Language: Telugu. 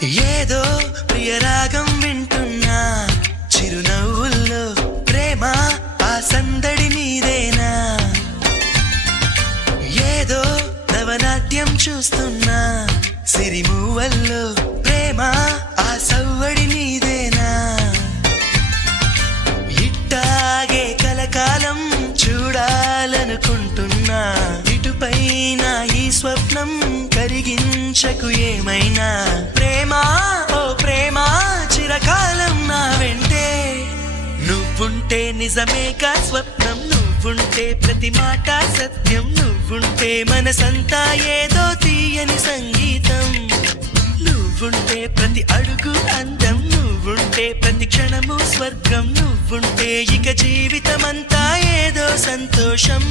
ఏదో ప్రియరాగం వింటున్నా చిరునవ్వుల్లో ప్రేమ ఆ సందడి నీదేనా ఏదో నవనాట్యం చూస్తున్నా సిరిమూవల్లో ప్రేమ ఆ సవ్వడి నీదేనా ఇట్టాగే కలకాలం చూడాలనుకుంటున్నా ఇటుపైన ఈ స్వప్నం కరిగించకు ఏమైనా ప్రేమ ఓ ప్రేమ చిరకాలం నా వెంటే నువ్వుంటే నిజమేగా స్వప్నం నువ్వుంటే ప్రతి మాట సత్యం నువ్వుంటే మనసంతా ఏదో తీయని సంగీతం నువ్వుంటే ప్రతి అడుగు అందం నువ్వుంటే ప్రతి క్షణము స్వర్గం నువ్వుంటే ఇక జీవితమంతా ఏదో సంతోషం